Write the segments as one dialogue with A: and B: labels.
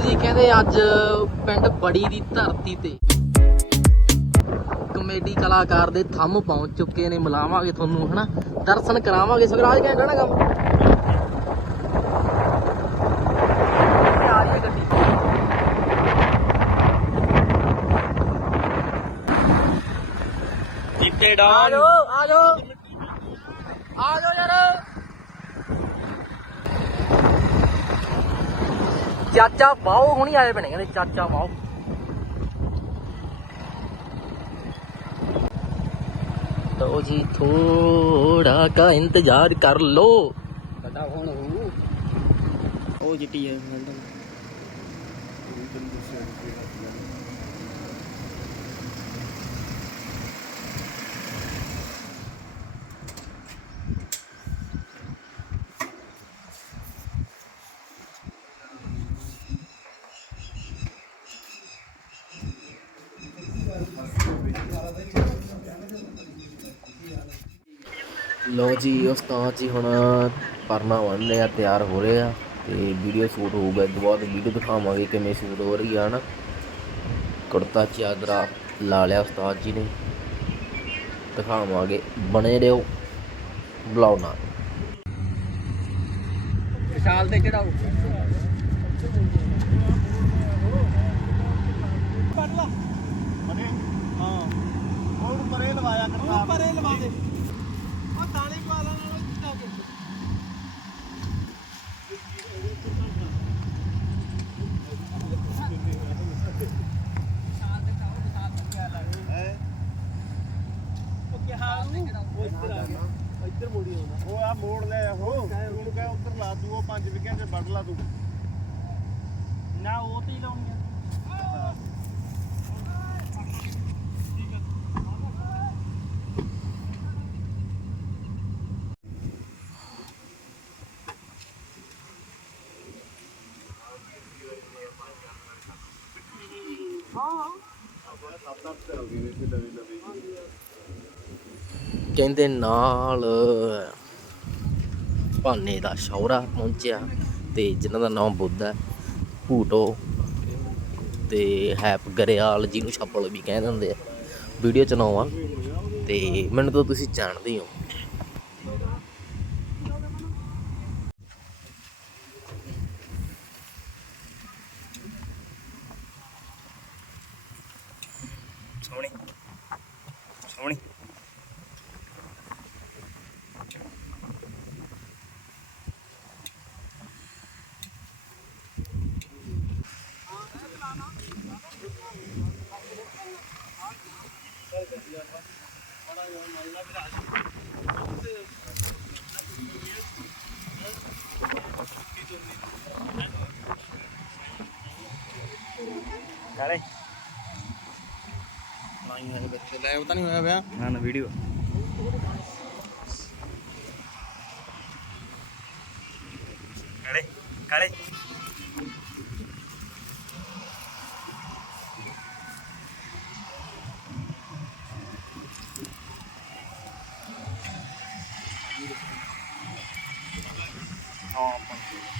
A: ਜੀ ਕਹਿੰਦੇ ਅੱਜ ਪਿੰਡ ਬੜੀ ਦੀ ਧਰਤੀ ਤੇ ਕਮੇਡੀ ਕਲਾਕਾਰ ਦੇ ਥੰਮ ਪਹੁੰਚ ਚੁੱਕੇ ਨੇ ਮਿਲਾਵਾਂਗੇ ਤੁਹਾਨੂੰ ਹਨਾ? ਦਰਸ਼ਨ ਕਰਾਵਾਂਗੇ ਸੁਖਰਾਜ ਕਹਿੰਦਾ ਨਾ ਕੰਮ?
B: ਜਿੱਤੇ ਡਾਨ
A: ਆ ਜਾਓ। ਆ ਜਾਓ ਯਾਰ। ਚਾਚਾ ਵਾਓ ਹੁਣੀ ਆਏ ਬਣੇ ਕਹਿੰਦੇ ਚਾਚਾ ਵਾਓ। ਲੋ ਜੀ ਥੋੜਾ ਕਾ ਇੰਤਜ਼ਾਰ ਕਰ ਲੋ
B: ਵੱਡਾ ਹੁਣ ਹੂ ਉਹ ਜਿੱਟੀ ਹੈ
A: ਲੋ ਜੀ ਉਸਤਾਦ ਜੀ ਹੁਣ ਪਰਨਾ ਬਣ ਰਿਹਾ ਤਿਆਰ ਹੋ ਰਹੇ ਆ ਤੇ ਵੀਡੀਓ ਸ਼ੂਟ ਹੋਊਗਾ ਇਸ ਤੋਂ ਬਾਅਦ ਵੀਡੀਓ ਦਿਖਾਵਾਂਗੇ ਕਿਵੇਂ ਸ਼ੂਟ ਹੋ ਰਹੀ ਆ ਹਨਾ। ਕੁੜਤਾ ਚਾਦਰਾ ਲਾ ਲਿਆ ਉਸਤਾਦ ਜੀ ਨੇ। ਦਿਖਾਵਾਂਗੇ ਬਣੇ ਰਹੋ ਬੁਲਾਓ ਨਾ
B: ਵਿਸ਼ਾਲ ਤੇ ਚੜਾਓ।
C: ਉਹ ਆ ਮੋੜ ਲੈ ਉਹ ਉਹਨੂੰ ਕਹੇ ਉੱਧਰ ਲਾ ਦੂ ਉਹ 5 ਵਿਕਿਆਂ ਚ ਵੱਢ ਲਾ ਤੂੰ
B: ਨਾ ਉਹ ਤੇ ਲਾਉਣੀ
A: ਕਹਿੰਦੇ ਨਾਲ ਭਾਨੇ ਦਾ ਸ਼ੌਰਾ ਪਹੁੰਚਿਆ ਤੇ ਜਿਨ੍ਹਾਂ ਦਾ ਨਾਮ ਬੁੱਧ ਹੈ, ਭੂਟੋ ਤੇ ਹੈਪ ਗਰੇਵਾਲ ਜਿਹਨੂੰ ਛੱਪਲ ਵੀ ਕਹਿ ਦਿੰਦੇ ਆ। ਵੀਡੀਓ ਚਲਾਵਾਂ ਤੇ ਮੈਨੂੰ ਤਾਂ ਤੁਸੀਂ ਜਾਣਦੇ ਹੋ।
B: ਸੋਹਣੀ। ਸੋਹਣੀ। ਕਾਲੇ
C: ਨਹੀਂ ਹੈ ਬੱਚੇ ਲਾਈਵ ਤਾਂ ਨਹੀਂ ਹੋਇਆ ਪਿਆ
B: ਨਾ ਨਾ ਵੀਡੀਓ ਕਾਲੇ ਕਾਲੇ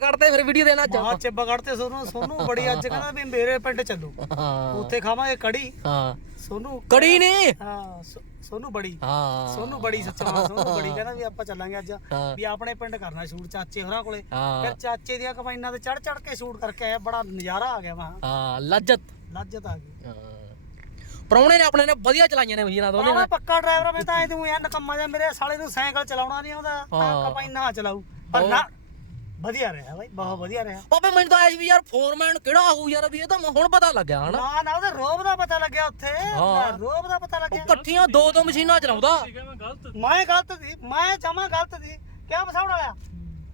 D: ਕੱਢਦੇ ਫਿਰ ਵੀਡੀਓ ਦੇਣਾ ਚਾਹ
E: ਹਾਂ ਚਿੱਬਾ ਕੱਢਤੇ ਸੋਨੂੰ ਸੋਨੂੰ ਬੜੀ ਅੱਜ ਕਹਿੰਦਾ ਵੀ ਮੇਰੇ ਪਿੰਡ ਚੱਲੂ। ਉੱਥੇ ਖਾਵਾਂਗੇ ਕੜੀ।
D: ਹਾਂ।
E: ਸੋਨੂੰ
D: ਕੜੀ ਨੇ?
E: ਹਾਂ ਸੋਨੂੰ ਬੜੀ।
D: ਹਾਂ।
E: ਸੋਨੂੰ ਬੜੀ ਸੱਚਾ ਸੋਨੂੰ ਬੜੀ ਕਹਿੰਦਾ ਵੀ ਆਪਾਂ ਚੱਲਾਂਗੇ ਅੱਜ। ਵੀ ਆਪਣੇ ਪਿੰਡ ਕਰਨਾ ਸ਼ੂਟ ਚਾਚੇ ਹੋਰਾਂ ਕੋਲੇ। ਫਿਰ ਚਾਚੇ ਦੀਆਂ ਕਮਾਈਆਂ ਤੇ ਚੜ ਚੜ ਕੇ ਸ਼ੂਟ ਕਰਕੇ ਆਇਆ ਬੜਾ ਨਜ਼ਾਰਾ ਆ ਗਿਆ ਵਾ।
D: ਹਾਂ ਲੱਜਤ।
E: ਲੱਜਤ ਆ ਗਈ।
D: ਹਾਂ। ਪ੍ਰਾਹੁਣੇ ਨੇ ਆਪਣੇ ਨੇ ਵਧੀਆ ਚਲਾਈਆਂ ਨੇ ਮਸ਼ੀਨਾਂ ਦੋਨੇ
E: ਆਹ ਪੱਕਾ ਡਰਾਈਵਰ ਮੈਂ ਤਾਂ ਐ ਤੂੰ ਯਾਰ ਨਕੰਮਾ ਜਿਹਾ ਮੇਰੇ ਸਾਲੇ ਨੂੰ ਸਾਈਕਲ ਚਲਾਉਣਾ ਨਹੀਂ ਆਉਂਦਾ ਤਾਂ
D: ਹਾਂ।
E: ਕਮਾਈਨਾਂ ਚਲਾਊ। ਪਰ ਨਾ ਵਧੀਆ ਰਿਹਾ ਬਾਈ ਬਹੁਤ ਵਧੀਆ ਰਿਹਾ।
D: ਪਾਪੇ ਮੈਨੂੰ ਤਾਂ ਆਇਆ ਸੀ ਵੀ ਯਾਰ ਫੋਰਮੈਨ ਕਿਹੜਾ ਆਊ ਯਾਰ ਵੀ ਇਹ ਤਾਂ ਹੁਣ ਪਤਾ ਲੱਗਿਆ ਹਨਾ?
E: ਨਾ ਨਾ ਉਹਦੇ ਰੋਬ ਦਾ ਪਤਾ ਲੱਗਿਆ ਉੱਥੇ। ਰੋਬ ਦਾ ਪਤਾ ਲੱਗਿਆ।
D: ਇਕੱਠੀਆਂ ਦੋ ਦੋ ਮਸ਼ੀਨਾਂ ਚਲਾਉਂਦਾ।
E: ਮੈਂ ਗਲਤ ਸੀ ਮੈਂ ਜਮਾ ਗਲਤ ਸੀ। ਕਿਆ ਵਸਾਉਣ ਵਾਲਿਆ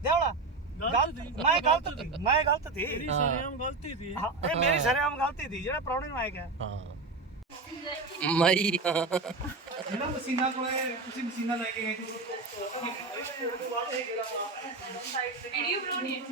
E: ਦੇਵਲਾ ਗਲਤ ਮੈਂ ਗਲਤ ਸੀ। ਮੈਂ ਗਲਤ ਸੀ।
D: ਸਰੇਆਮ
E: ਗਲਤੀ ਸੀ। ਹਾਂ ਇਹ ਮੇਰੀ ਸਰੇਆਮ ਗਲਤੀ ਸੀ ਜਿਹੜਾ ਪ੍ਰਾਹੁਣੇ ਨੂੰ ਆਇਆ ਗਿਆ
D: ਹਾਂ। ਮਈ
E: ਜਿਹੜਾ ਮਸ਼ੀਨਾਂ ਕੋਲੇ ਤੁਸੀਂ ਮਸ਼ੀਨਾਂ ਲੈ ਕੇ ਗਏ ਸੀ। ਵੀਡੀਓ ਬਣਾਉਣੀ